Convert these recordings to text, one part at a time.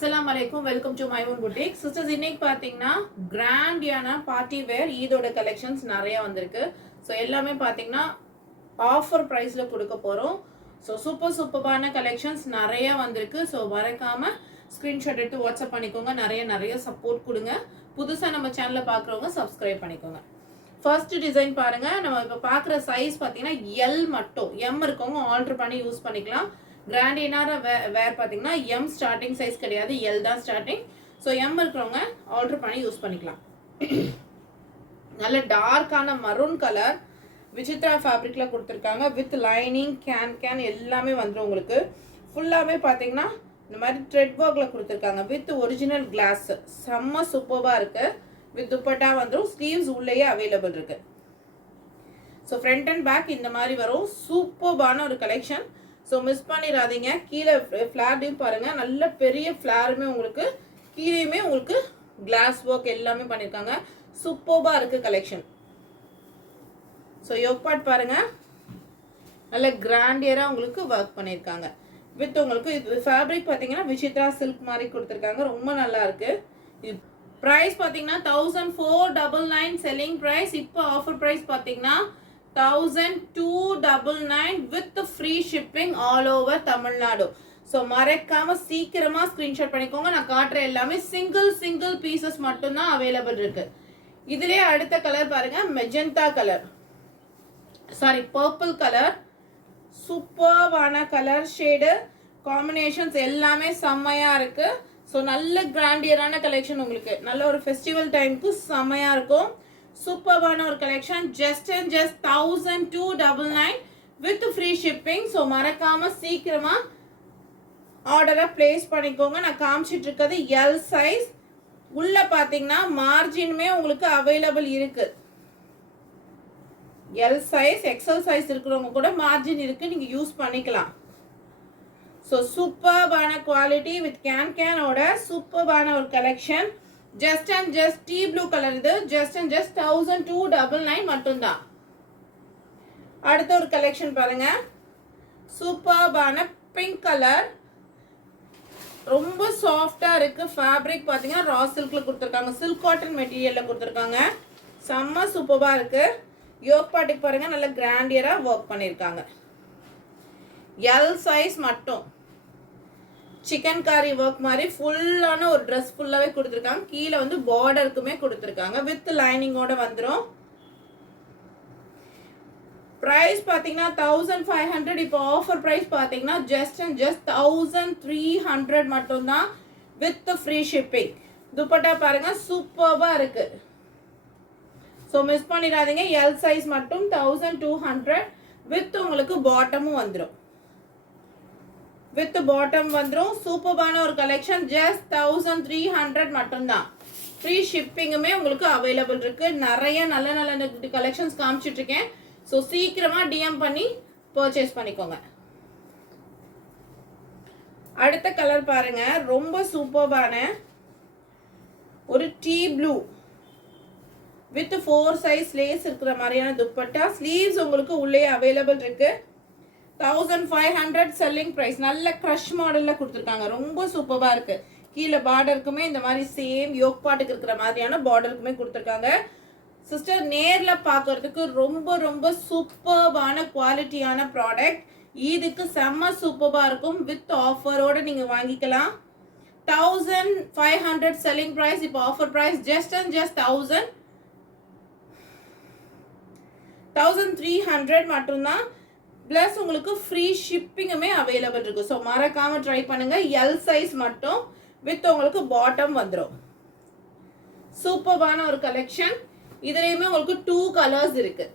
Assalamu alaikum. Welcome to my own boutique. Sisters, இன்னைக்கு பாத்தீங்கன்னா கிராண்டியான party wear ஈதோட collections நிறைய வந்திருக்கு. ஸோ எல்லாமே பாத்தீங்கன்னா ஆஃபர் ப்ரைஸ்ல கொடுக்க போறோம். ஸோ சூப்பர்பான கலெக்ஷன்ஸ் நிறைய வந்திருக்கு. ஸோ மறக்காம ஸ்கிரீன்ஷாட் எடுத்து வாட்ஸ்அப் பண்ணிக்கோங்க. நிறைய சப்போர்ட் கொடுங்க. புதுசா நம்ம சேனலை பார்க்குறவங்க சப்ஸ்கிரைப் பண்ணிக்கோங்க. ஃபர்ஸ்ட் டிசைன் பாருங்க. நம்ம இப்போ பார்க்குற சைஸ் பார்த்தீங்கன்னா எல் மட்டும். எம் இருக்கவங்க ஆல்டர் பண்ணி யூஸ் பண்ணிக்கலாம். கிராண்டியனான வேர் பார்த்தீங்கன்னா எம் ஸ்டார்டிங் சைஸ் கிடையாது, எல் தான் ஸ்டார்டிங். ஸோ எம் இருக்கிறவங்க ஆல்டர் பண்ணி யூஸ் பண்ணிக்கலாம். நல்ல டார்க்கான மரூன் கலர் விசித்ரா ஃபேப்ரிக்ல கொடுத்துருக்காங்க. வித் லைனிங் கேன் எல்லாமே வந்துடும் உங்களுக்கு. ஃபுல்லாமே பார்த்தீங்கன்னா இந்த மாதிரி த்ரெட் ஒர்க்ல கொடுத்துருக்காங்க. வித் ஒரிஜினல் கிளாஸ் செம்ம சூப்பர்பா இருக்கு. வித் துப்பட்டா வந்துடும். ஸ்லீவ்ஸ் உள்ளேயே அவைலபிள் இருக்கு. ஸோ ஃப்ரண்ட் அண்ட் பேக் இந்த மாதிரி வரும். சூப்பர்பான ஒரு கலெக்ஷன். ஸோ மிஸ் பண்ணிடாதீங்க. கீழே ஃப்ளார்டையும் பாருங்க. நல்ல பெரிய ஃப்ளாருமே உங்களுக்கு கீழேயுமே உங்களுக்கு கிளாஸ் ஒர்க் எல்லாமே பண்ணியிருக்காங்க. சூப்பர்பா இருக்கு கலெக்ஷன். ஸோ யோக் பார்ட் பாருங்க. நல்ல கிராண்டியரா உங்களுக்கு ஒர்க் பண்ணியிருக்காங்க. வித் உங்களுக்கு இது ஃபேப்ரிக் பார்த்தீங்கன்னா விசித்ரா சில்க் மாதிரி கொடுத்துருக்காங்க. ரொம்ப நல்லா இருக்கு. ப்ரைஸ் பார்த்தீங்கன்னா 1499 செல்லிங் ப்ரைஸ். இப்போ ஆஃபர் ப்ரைஸ் பார்த்தீங்கன்னா 1299 with free shipping all over Tamil Nadu. So மறக்காம சீக்கிரமா ஸ்கிரீன்ஷாட் பண்ணிக்கோங்க. நான் காட்டுற எல்லாமே சிங்கிள் பீசஸ் மட்டும்தான் அவைலபிள் இருக்கு. இதுலயே அடுத்த கலர் பாருங்க. Magenta colour, sorry purple colour. சூப்பர்வான கலர் ஷேடு காம்பினேஷன்ஸ் எல்லாமே செம்மையா இருக்கு. ஸோ நல்ல கிராண்டியரான கலெக்ஷன். உங்களுக்கு நல்ல ஒரு ஃபெஸ்டிவல் டைமுக்கு செம்மையா இருக்கும். சூப்பர்வான ஒரு collection. Just 1299 with free shipping. So மறக்காம சீக்கிரமா ஆர்டரை பிளேஸ் பண்ணிக்கோங்க. நான் காமிச்சிட்டு இருக்கிறது எல் சைஸ். உள்ள பாத்தீங்கன்னா மார்ஜினுமே உங்களுக்கு அவைலபிள் இருக்கு. எல் சைஸ், எக்ஸல் சைஸ் இருக்கிறவங்க கூட மார்ஜின் இருக்கு, நீங்க யூஸ் பண்ணிக்கலாம். ஸோ சூப்பர்பான குவாலிட்டி வித் கேனோட சூப்பர்பான ஒரு collection. Just tea blue colour. இது ஜஸ்ட் 1299 மட்டும்தான். அடுத்த ஒரு கலெக்ஷன் பாருங்க. சூப்பர்பான பிங்க் கலர். ரொம்ப சாஃப்டா இருக்கு. ஃபேப்ரிக் பாத்தீங்கன்னா ரா சில்க்ல கொடுத்துருக்காங்க. சில்க் காட்டன் மெட்டீரியல்ல கொடுத்துருக்காங்க. செம்ம சூப்பர்பா இருக்கு. யோக் பார்ட்டுக்கு பாருங்க. நல்ல கிராண்டியரா ஒர்க் பண்ணிருக்காங்க. எல் சைஸ் மட்டும். சிக்கன் காரி ஒர்க் மாதிரி ஃபுல்லான ஒரு ட்ரெஸ் ஃபுல்லாவே கொடுத்துருக்காங்க. கீழே வந்து பார்டருக்குமே கொடுத்துருக்காங்க. வித் லைனிங்கோட வந்துடும். பிரைஸ் பாத்தீங்கன்னா 1500. இப்போ ஆஃபர் பிரைஸ் பாத்தீங்கன்னா ஜஸ்ட் 1300 மட்டும்தான் வித் ஃப்ரீ ஷிப்பிங். துப்பட்டா பாருங்க சூப்பர்பா இருக்கு. ஸோ மிஸ் பண்ணிடாதீங்க. எல் சைஸ் மட்டும் 1200 வித் உங்களுக்கு பாட்டமும் வந்துடும். வித் பாட்டம் வந்துடும். சூப்பர்பான ஒரு கலெக்ஷன். ஜஸ்ட் 1300 மட்டும்தான். ஃப்ரீ ஷிப்பிங்குமே உங்களுக்கு அவைலபிள் இருக்கு. நிறைய நல்ல கலெக்ஷன்ஸ் காமிச்சிட்டு இருக்கேன். ஸோ சீக்கிரமா டிஎம் பண்ணி பர்ச்சேஸ் பண்ணிக்கோங்க. அடுத்த கலர் பாருங்க. ரொம்ப சூப்பர்பான ஒரு tea blue with 4 size lace இருக்கிற மாதிரியான துப்பட்டா. ஸ்லீவ்ஸ் உங்களுக்கு உள்ளே அவைலபிள் இருக்கு. 1500 செல்லிங் பிரைஸ். நல்ல க்ரஷ் மாடல்ல கொடுத்துருக்காங்க. ரொம்ப சூப்பர்பா இருக்கு. கீழே பார்டருக்குமே இந்த மாதிரி சேம் யோக் பாட்டுக்கு இருக்கிற மாதிரியான பார்டருக்குமே கொடுத்துருக்காங்க. சிஸ்டர் நேர்ல பார்க்கறதுக்கு ரொம்ப சூப்பர்பான குவாலிட்டியான ப்ராடக்ட். இதுக்கு செம்ம சூப்பர்பா இருக்கும். வித் ஆஃபரோட நீங்க வாங்கிக்கலாம். 1500 செல்லிங் பிரைஸ். இப்போ ஆஃபர் பிரைஸ் ஜஸ்ட் 1300 மட்டும்தான். பிளஸ் உங்களுக்கு ஃப்ரீ ஷிப்பிங்குமே அவைலபிள் இருக்கு. ஸோ மறக்காம ட்ரை பண்ணுங்க. எல் சைஸ் மட்டும் வித் உங்களுக்கு பாட்டம் வந்துடும். சூப்பர்பான ஒரு கலெக்ஷன். இதுலயுமே உங்களுக்கு 2 கலர்ஸ் இருக்கு.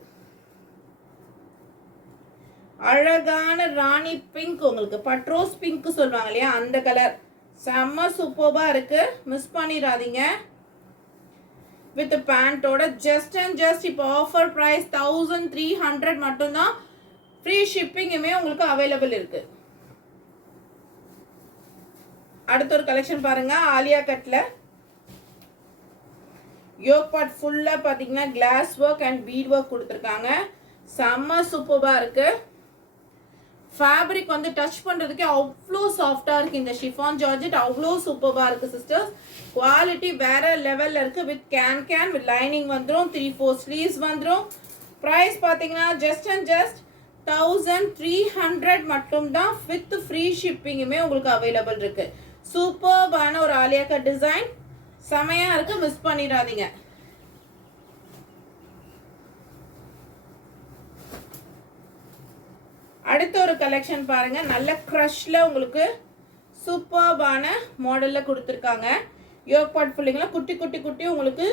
அழகான ராணி பிங்க், உங்களுக்கு பட்ரோஸ் பிங்க் சொல்லுவாங்க இல்லையா, அந்த கலர் செம்ம சூப்பர்பா இருக்கு. மிஸ் பண்ணிடாதீங்க. வித் பேண்டோட ஜஸ்ட் இப்போ ஆஃபர் பிரைஸ் 1300 மட்டும்தான். ஃப்ரீ ஷிப்பிங்குமே உங்களுக்கு அவைலபிள் இருக்கு. அடுத்த ஒரு கலெக்ஷன் பாருங்க. ஆலியா கட்ல யோக் பார்ட் ஃபுல்லா பாத்தீங்கன்னா glass work and bead work கொடுத்துருக்காங்க. செம்ம சூப்பர்பா இருக்கு. ஃபேப்ரிக் வந்து டச் பண்ணுறதுக்கே அவ்வளோ சாஃப்டாக இருக்குது. இந்த ஷிஃபான் ஜார்ஜெட் அவ்வளோ சூப்பராக இருக்குது சிஸ்டர்ஸ். குவாலிட்டி வேறு லெவலில் இருக்குது. வித் கேன் வித் லைனிங் வந்துடும். 3/4 ஸ்லீவ்ஸ் வந்துடும். ப்ரைஸ் பார்த்தீங்கன்னா ஜஸ்ட் அண்ட் ஜஸ்ட் 1300 மட்டும்தான். வித் ஃப்ரீ ஷிப்பிங்குமே உங்களுக்கு அவைலபிள் இருக்குது. சூப்பர்பான ஒரு ஆலியா கட் டிசைன் செமையாக இருக்குது. மிஸ் பண்ணிடாதீங்க. அடுத்த ஒரு கலெக்ஷன் பாருங்க. நல்ல க்ரஷ்ல உங்களுக்கு சூப்பர்பான மாடல்ல கொடுத்துருக்காங்க. யோக் பார்ட் ஃபுல்லிங்ல குட்டி குட்டி குட்டி உங்களுக்கு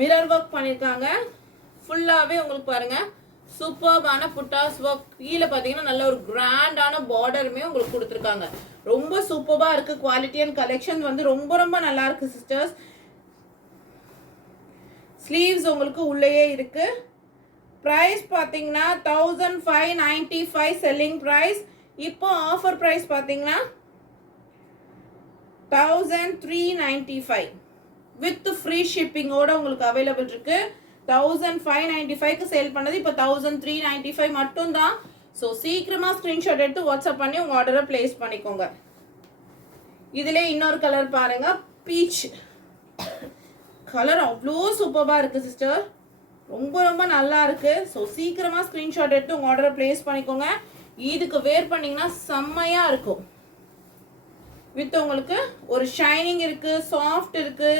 மிரர் ஒர்க் பண்ணியிருக்காங்க. ஃபுல்லாகவே உங்களுக்கு பாருங்க சூப்பர்பான புட்டாஸ் ஒர்க். கீழே பார்த்தீங்கன்னா நல்ல ஒரு கிராண்டான பார்டருமே உங்களுக்கு கொடுத்துருக்காங்க. ரொம்ப சூப்பராக இருக்கு. குவாலிட்டி அண்ட் கலெக்ஷன் வந்து ரொம்ப ரொம்ப நல்லா இருக்கு சிஸ்டர்ஸ். ஸ்லீவ்ஸ் உங்களுக்கு உள்ளேயே இருக்கு. ப்ரைஸ் பார்த்தீங்கன்னா 1595 செல்லிங் ப்ரைஸ். இப்போ ஆஃபர் ப்ரைஸ் பார்த்தீங்கன்னா 1395 வித் ஃப்ரீ ஷிப்பிங்கோட உங்களுக்கு அவைலபிள் இருக்கு. 1595க்கு சேல் பண்ணது இப்போ 1395 மட்டும்தான். ஸோ சீக்கிரமாக ஸ்க்ரீன்ஷாட் எடுத்து வாட்ஸ்அப் பண்ணி உங்கள் ஆர்டரை பிளேஸ் பண்ணிக்கோங்க. இதில் இன்னொரு கலர் பாருங்க, பீச் கலர் அவ்வளோ சூப்பராக இருக்குது சிஸ்டர். ரொம்ப ரொம்ப நல்லா இருக்கு. ஸோ சீக்கிரமாக ஸ்க்ரீன்ஷாட் எடுத்து உங்கள் ஆர்டரை பிளேஸ் பண்ணிக்கோங்க. இதுக்கு வேர் பண்ணிங்கன்னா செம்மையாக இருக்கும். வித் உங்களுக்கு ஒரு ஷைனிங் இருக்கு, சாஃப்ட் இருக்கு,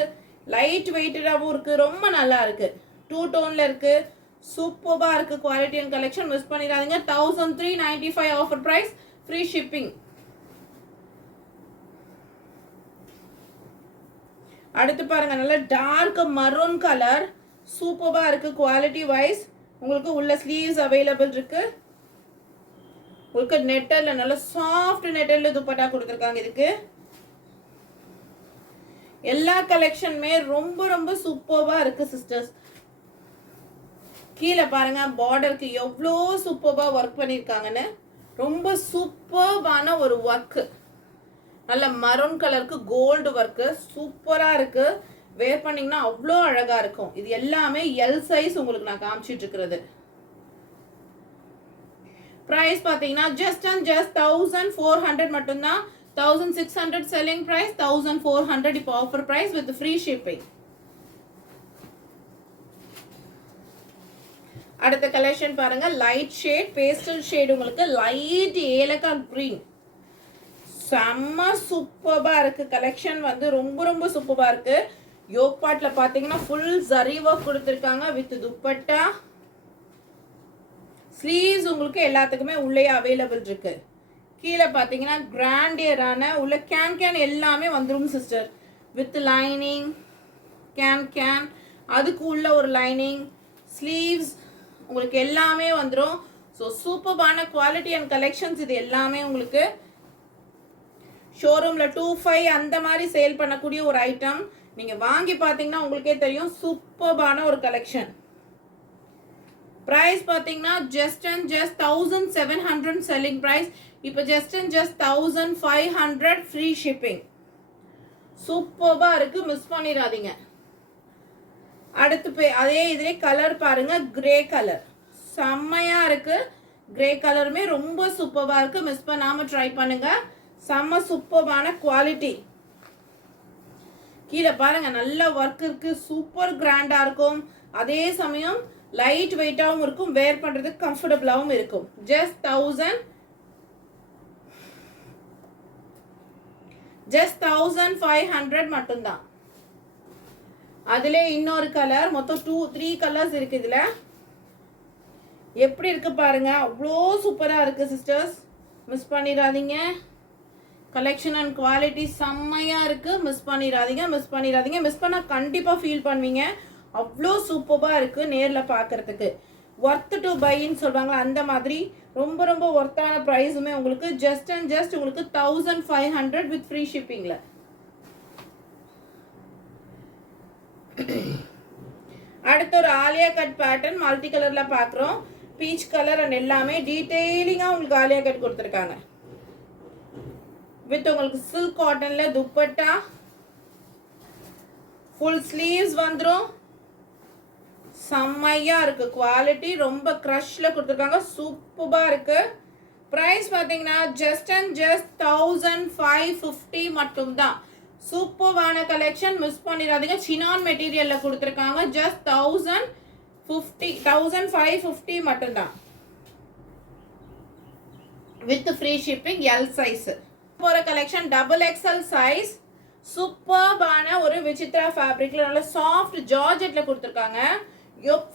லைட் வெயிட்டடாகவும் இருக்கு. ரொம்ப நல்லா இருக்கு. 2 டோன்ல இருக்கு. சூப்பராக இருக்கு. குவாலிட்டி அண்ட் கலெக்ஷன் மிஸ் பண்ணிடாதீங்க. 1395 ஆஃபர் ப்ரைஸ், ஃப்ரீ ஷிப்பிங். அடுத்து பாருங்க, நல்ல டார்க் மரூன் கலர் சூப்பராக இருக்கு. குவாலிட்டி வைஸ் உங்களுக்கு உள்ள ஸ்லீவ்ஸ் அவைலபிள் இருக்கு. உங்களுக்கு நெட்டல்ல நல்ல சாஃப்ட் நெட்டல்ல துப்பட்டா கொடுத்துருக்காங்க. இதுக்கு எல்லா கலெக்ஷனுமே ரொம்ப ரொம்ப சூப்பராக இருக்கு சிஸ்டர்ஸ். கீழே பாருங்க பார்டருக்கு எவ்வளோ சூப்பராக ஒர்க் பண்ணியிருக்காங்கன்னு. ரொம்ப சூப்பரான ஒரு ஒர்க்கு. நல்ல மரூன் கலருக்கு கோல்டு ஒர்க்கு சூப்பராக இருக்கு. வேர் பண்ணிங்கன்னா அவ்வளோ அழகா இருக்கும். இது எல்லாமே எல் சைஸ் உங்களுக்கு நான் காமிச்சிட்டு இருக்கிறது. ப்ரைஸ் பார்த்தீங்கன்னா ஜஸ்ட் அண்ட் ஜஸ்ட் 1400 மட்டும்தான். 1600 செல்லிங் ப்ரைஸ், 1400 இப்போ offer price with free shipping. அடுத்த கலெக்ஷன் பாருங்க, லைட் ஷேட் பேஸ்டல் ஷேட் உங்களுக்கு லைட் ஏலக்காய் கிரீன். செம்ம சூப்பராக இருக்கு. கலெக்ஷன் வந்து ரொம்ப ரொம்ப சூப்பராக இருக்கு. யோக் பார்ட்ல பாத்தீங்கன்னா ஃபுல் ஜரி ஒர்க் கொடுத்துருக்காங்க வித் துப்பட்டா. ஸ்லீவ்ஸ் உங்களுக்கு எல்லாத்துக்குமே உள்ளே அவைலபிள் இருக்கு. கீழே பாத்தீங்கன்னா கிராண்டியரான உள்ள கேன் எல்லாமே வந்துடும் சிஸ்டர். வித் லைனிங் கேன் அதுக்கு உள்ள ஒரு லைனிங் ஸ்லீவ்ஸ் உங்களுக்கு எல்லாமே வந்துடும். ஸோ சூப்பரான குவாலிட்டி அண்ட் கலெக்ஷன்ஸ். இது எல்லாமே உங்களுக்கு ஷோரூம்ல 25 அந்த மாதிரி சேல் பண்ணக்கூடிய ஒரு ஐட்டம். நீங்க வாங்கி பாத்தீங்கன்னா உங்களுக்கே தெரியும். சூப்பரான ஒரு கலெக்ஷன். பிரைஸ் பாத்தீங்கன்னா just and just 1700 selling price. இப்போ just and just 1500 free shipping. சூப்பரா இருக்கு. மிஸ் பண்ணிடாதீங்க. அடுத்து அதே இதுல கலர் பாருங்க, கிரே கலர் செம்மையா இருக்கு. கிரே கலருமே ரொம்ப சூப்பரா இருக்கு. மிஸ் பண்ணாம ட்ரை பண்ணுங்க. செம்ம சூப்பரான குவாலிட்டி. கீழே பாருங்க நல்ல ஒர்க் இருக்கு. சூப்பர் கிராண்டா இருக்கும். அதே சமயம் லைட் வெயிட்டாகவும் இருக்கும். வேர் பண்றதுக்கு கம்ஃபர்டபுளாகவும் இருக்கும். ஜஸ்ட் 1500 மட்டும்தான். அதுல இன்னொரு கலர், மொத்தம் 3 கலர்ஸ் இருக்கு. இதுல எப்படி இருக்கு பாருங்க. அவ்வளோ சூப்பரா இருக்கு சிஸ்டர்ஸ். மிஸ் பண்ணிடாதீங்க. கலெக்ஷன் அண்ட் குவாலிட்டி செம்மையா இருக்கு. மிஸ் பண்ணிடாதீங்க. மிஸ் பண்ணா கண்டிப்பா ஃபீல் பண்ணுவீங்க. அவ்வளோ சூப்பராக இருக்கு. நேரில் பார்க்கறதுக்கு ஒர்த் டு பைன்னு சொல்லுவாங்களா, அந்த மாதிரி ரொம்ப ரொம்ப ஒர்த்தான ப்ரைஸுமே உங்களுக்கு ஜஸ்ட் அண்ட் ஜஸ்ட் உங்களுக்கு 1500 வித் ஃப்ரீ ஷிப்பிங்ல. அடுத்து ஒரு ஆலியா கட் பேட்டர்ன் மல்டி கலர்ல பார்க்குறோம். பீச் கலர் அண்ட் எல்லாமே டீட்டெயிலிங்காக உங்களுக்கு ஆலியா கட் கொடுத்துருக்காங்க. வித் உங்களுக்கு சில்க் காட்டன்ல துப்பட்டா, ஃபுல் ஸ்லீவ்ஸ் வந்துடும். செம்மையா இருக்கு. குவாலிட்டி ரொம்ப க்ரஷ்ல கொடுத்துருக்காங்க. சூப்பரா இருக்கு. பிரைஸ் பார்த்தீங்கன்னா ஜஸ்ட் அண்ட் ஜஸ்ட் 1550 மட்டும் தான். சூப்பர்வான கலெக்ஷன், மிஸ் பண்ணிடாதீங்க. சினான் மெட்டீரியல்ல கொடுத்துருக்காங்க. ஜஸ்ட் 1550 மட்டும்தான் with free shipping. L size போகிற கலெக்ஷன் டபுள் எக்ஸ்எல் சைஸ். சூப்பர்பான ஒரு விசித்ரா ஃபேப்ரிக்ல நல்ல சாஃப்ட் ஜார்ஜெட்ல கொடுத்துருக்காங்க.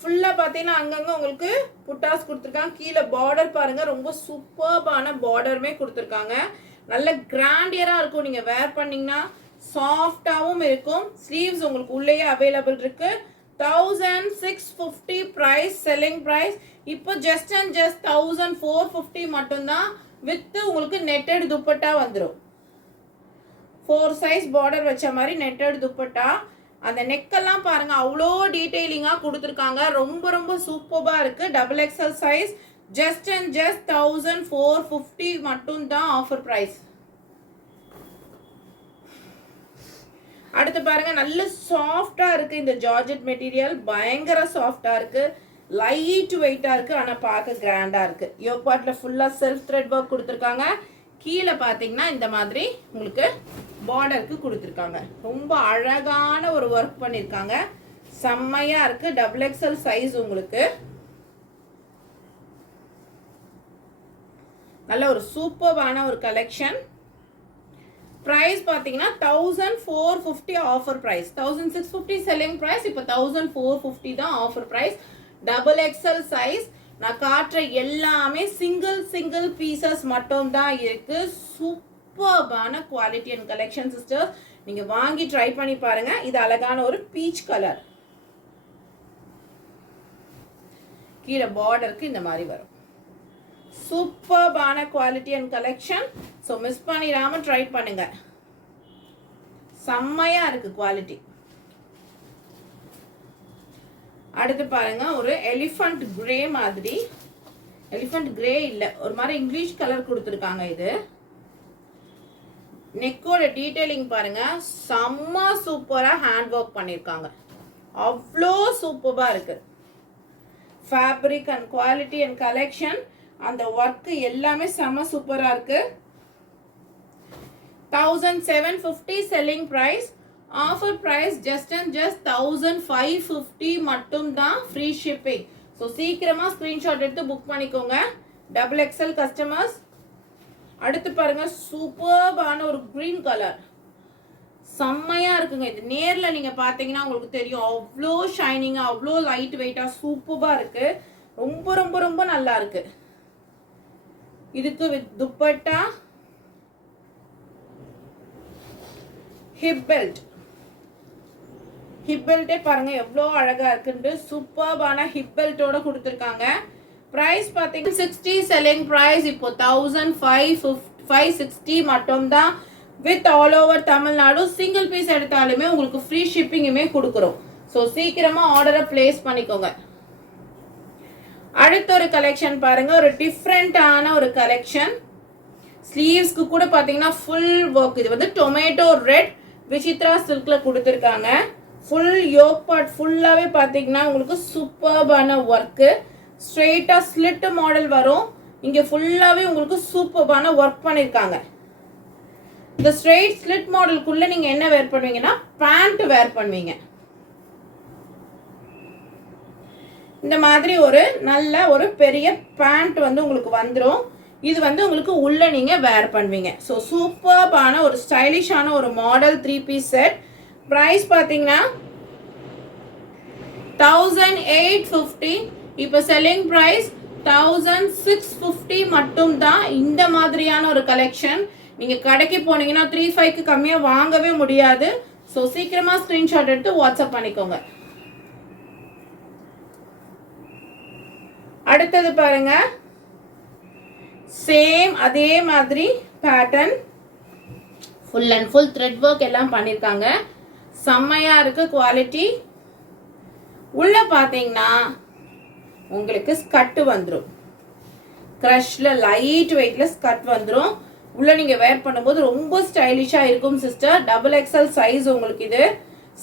ஃபுல்லாக பார்த்தீங்கன்னா அங்கங்கே உங்களுக்கு புட்டாஸ் கொடுத்துருக்காங்க. கீழே பார்டர் பாருங்க, ரொம்ப சூப்பர்பான பார்டருமே கொடுத்துருக்காங்க. நல்ல கிராண்டியராக இருக்கும். நீங்கள் வேர் பண்ணிங்கன்னா சாஃப்டாகவும் இருக்கும். ஸ்லீவ்ஸ் உங்களுக்கு உள்ளேயே அவைலபிள் இருக்கு. 1650 ப்ரைஸ், செல்லிங் ப்ரைஸ். இப்போ ஜஸ்ட் அண்ட் ஜஸ்ட் 1450 மட்டும்தான் வித் உங்களுக்கு நெட்டட் துப்பட்டா வந்துடும். 4 சைஸ் பார்டர் வச்ச மாதிரி நெட்டட் துப்பட்டா. அந்த நெக்கெல்லாம் பாருங்க, அவ்வளோ டீட்டெயிலிங்காக கொடுத்துருக்காங்க. ரொம்ப ரொம்ப சூப்பராக இருக்கு. Double XL size. Just and just 1450 மட்டும்தான் ஆஃபர் ப்ரைஸ். அடுத்து பாருங்க, நல்ல சாஃப்டா இருக்கு. இந்த ஜார்ஜெட் மெட்டீரியல் பயங்கர சாஃப்டா இருக்கு. லைட் வெயிட்டா இருக்கு. ஆனா பார்க்க கிராண்டா இருக்கு. யோக் பார்ட்ல ஃபுல்லா செல்ஃப் த்ரெட் ஒர்க் கொடுத்துருக்காங்க. கீழே பார்த்தீங்கன்னா இந்த மாதிரி உங்களுக்கு பார்டருக்கு கொடுத்துருக்காங்க. ரொம்ப அழகான ஒரு ஒர்க் பண்ணியிருக்காங்க. செம்மையா இருக்கு. டபுள் எக்ஸ்எல் சைஸ் உங்களுக்கு. நல்ல ஒரு சூப்பர்வான ஒரு கலெக்ஷன். பிரைஸ் பார்த்தீங்கன்னா 1450 ஆஃபர் பிரைஸ். 1650 selling price. இப்போ 1450 தான் offer price. Double XL size. நான் காட்டுற எல்லாமே சிங்கிள் பீசஸ் மட்டும் தான் இருக்கு. சூப்பர்பான குவாலிட்டி அண்ட் கலெக்ஷன் சிஸ்டர்ஸ். நீங்க வாங்கி ட்ரை பண்ணி பாருங்க. இது அழகான ஒரு பீச் கலர். கீழே பார்டருக்கு இந்த மாதிரி வரும். சூப்பர்பான quality and collection. So miss பண்ணிடாம ட்ரை பண்ணுங்க. செம்மையா இருக்கு குவாலிட்டி. அடுத்து பாருங்க, ஒரு எலிஃபண்ட் கிரே மாதிரி. எலிஃபண்ட் கிரே இல்ல, ஒரு மாதிரி இங்கிலீஷ் கலர் கொடுத்துருக்காங்க. இது நெக்கோட டீடைலிங் பாருங்க, செம்ம சூப்பரா ஹேண்ட் ஒர்க் பண்ணிருக்காங்க. அவ்வளோ சூப்பரா இருக்கு. Fabric and quality and collection, அந்த ஒர்க் எல்லாமே செம்ம சூப்பரா இருக்கு. 1750 selling price. Offer price just and just 1550 மட்டும் தான். Free shipping. ஸோ சீக்கிரமா ஸ்கிரீன்ஷாட் எடுத்து புக் பண்ணிக்கோங்க டபுள் எக்ஸ்எல் கஸ்டமர்ஸ். அடுத்து பாருங்க, சூப்பர்பான ஒரு கிரீன் கலர். செம்மையா இருக்குங்க. இது நேர்ல நீங்க பாத்தீங்கன்னா உங்களுக்கு தெரியும். அவ்வளோ ஷைனிங்கா, அவ்வளோ லைட் வெயிட்டா சூப்பரா இருக்கு. ரொம்ப ரொம்ப ரொம்ப நல்லா இருக்கு. இதுக்கு with dupatta, hip belt. Hip பெல்ட்டே பாருங்க எவ்வளோ அழகா இருக்குன்னு. சூப்பர்பான ஹிப் பெல்ட்டோட கொடுத்துருக்காங்க. பிரைஸ் பார்த்தீங்கன்னா 60 செல்லிங் பிரைஸ். இப்போ 1560 மட்டும் தான் with all over Tamil Nadu. Single piece எடுத்தாலுமே உங்களுக்கு ஃப்ரீ ஷிப்பிங்குமே கொடுக்குறோம். ஸோ சீக்கிரமா ஆர்டரை பிளேஸ் பண்ணிக்கோங்க. அடுத்த ஒரு கலெக்ஷன் பாருங்க, ஒரு டிஃப்ரெண்டான ஒரு கலெக்ஷன். ஸ்லீவ்ஸ்க்கு கூட பார்த்தீங்கன்னா ஃபுல் ஒர்க். இது வந்து டொமேட்டோ ரெட் விசித்ரா சில்க்ல கொடுத்துருக்காங்க. ஃபுல் யோக் பார்ட் ஃபுல்லாவே பார்த்தீங்கன்னா உங்களுக்கு சூப்பர்பான ஒர்க்கு. ஸ்ட்ரெயிட்டா ஸ்லிட் மாடல் வரும். இங்க ஃபுல்லாவே உங்களுக்கு சூப்பர்பான ஒர்க் பண்ணிருக்காங்க. இந்த ஸ்ட்ரெயிட் ஸ்லிட் மாடலுக்குள்ள நீங்க என்ன வேர் பண்ணுவீங்கன்னா பேண்ட் வேர் பண்ணுவீங்க. இந்த மாதிரி ஒரு நல்ல ஒரு பெரிய பேண்ட் வந்து உங்களுக்கு வந்துடும். இது வந்து உங்களுக்கு உள்ள நீங்க வேர் பண்ணுவீங்க. ஸோ சூப்பர்பான ஒரு ஸ்டைலிஷான ஒரு மாடல் 3 பீஸ் செட். பிரைஸ் பார்த்தீங்கன்னா 1850. இப்போ செல்லிங் பிரைஸ் 1650 மட்டும் தான். இந்த மாதிரியான ஒரு கலெக்ஷன் நீங்க கடைக்கு போனீங்கன்னா 35க்கு கம்மியா வாங்கவே முடியாது. ஸோ சீக்கிரமா ஸ்கிரீன்ஷாட் எடுத்து வாட்ஸ்அப் பண்ணிக்கோங்க. அடுத்தது பாருங்க, சேம் அதே மாதிரி pattern, full and full thread work எல்லாம் பண்ணிருக்காங்க. செம்மையா இருக்கு குவாலிட்டி. உள்ள பாத்தீங்கன்னா உங்களுக்கு ஸ்கர்ட் வந்துடும். கிரஷ்ல லைட் வெயிட்ல ஸ்கர்ட் வந்துடும். உள்ள நீங்க வேர் பண்ணும்போது ரொம்ப ஸ்டைலிஷா இருக்கும் சிஸ்டர். டபுள் எக்ஸ்எல் சைஸ் உங்களுக்கு இது.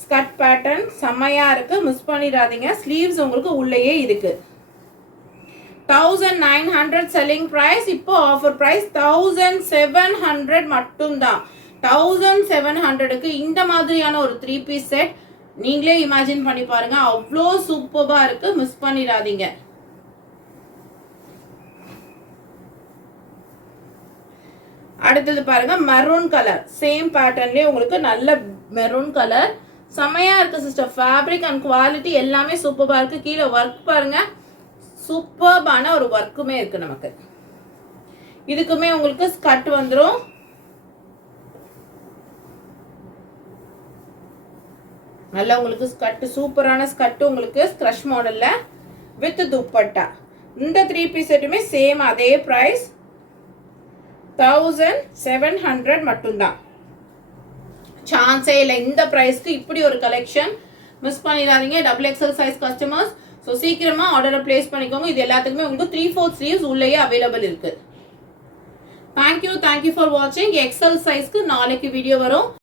ஸ்கர்ட் பேட்டர்ன் செம்மையா இருக்கு, மிஸ் பண்ணிடாதீங்க. ஸ்லீவ்ஸ் உங்களுக்கு உள்ளேயே இருக்கு. 1900 செல்லிங் பிரைஸ், இப்போ ஆஃபர் பிரைஸ் 1700 மட்டும்தான். 1700க்கு இந்த மாதிரியான ஒரு 3 பீஸ் செட் நீங்களே இமேஜின் பண்ணி பாருங்க, அவ்வளோ சூப்பர்பா இருக்கு. மிஸ் பண்ணிடாதீங்க. அடுத்தது பாருங்க மெரூன் கலர், சேம் பேட்டர்ன்லயே உங்களுக்கு நல்ல மெரூன் கலர், செமையா இருக்கு சிஸ்டர். ஃபேப்ரிக் அண்ட் குவாலிட்டி எல்லாமே சூப்பர்பா இருக்கு. கீழே ஒர்க் பாருங்க, சூப்பர்பான ஒரு ஒர்க்குமே இருக்கு நமக்கு. இதுக்குமே உங்களுக்கு ஸ்கர்ட் வந்துடும். நல்லா உங்களுக்கு ஸ்கர்ட், சூப்பரான ஸ்கர்ட் உங்களுக்கு ஸ்க்ரஷ் மாடல்ல வித் துப்பட்டா. இந்த 3 பீஸ் செட்டுமே சேம் அதே பிரைஸ் 1700 மட்டும்தான். சான்ஸே இல்லை. இந்த பிரைஸ்க்கு இப்படி ஒரு கலெக்ஷன் மிஸ் பண்ணிடாதீங்க XXL சைஸ் கஸ்டமர்ஸ். ஸோ சீக்கிரமா ஆர்டரை பிளேஸ் பண்ணிக்கோங்க. இது எல்லாத்துக்குமே உங்களுக்கு 3/4 ஸ்லீவ்ஸ் உள்ளேயே அவைலபிள் இருக்கு. தேங்க்யூ ஃபார் வாட்சிங். XL சைஸ்க்கு நாளைக்கு வீடியோ வரும்.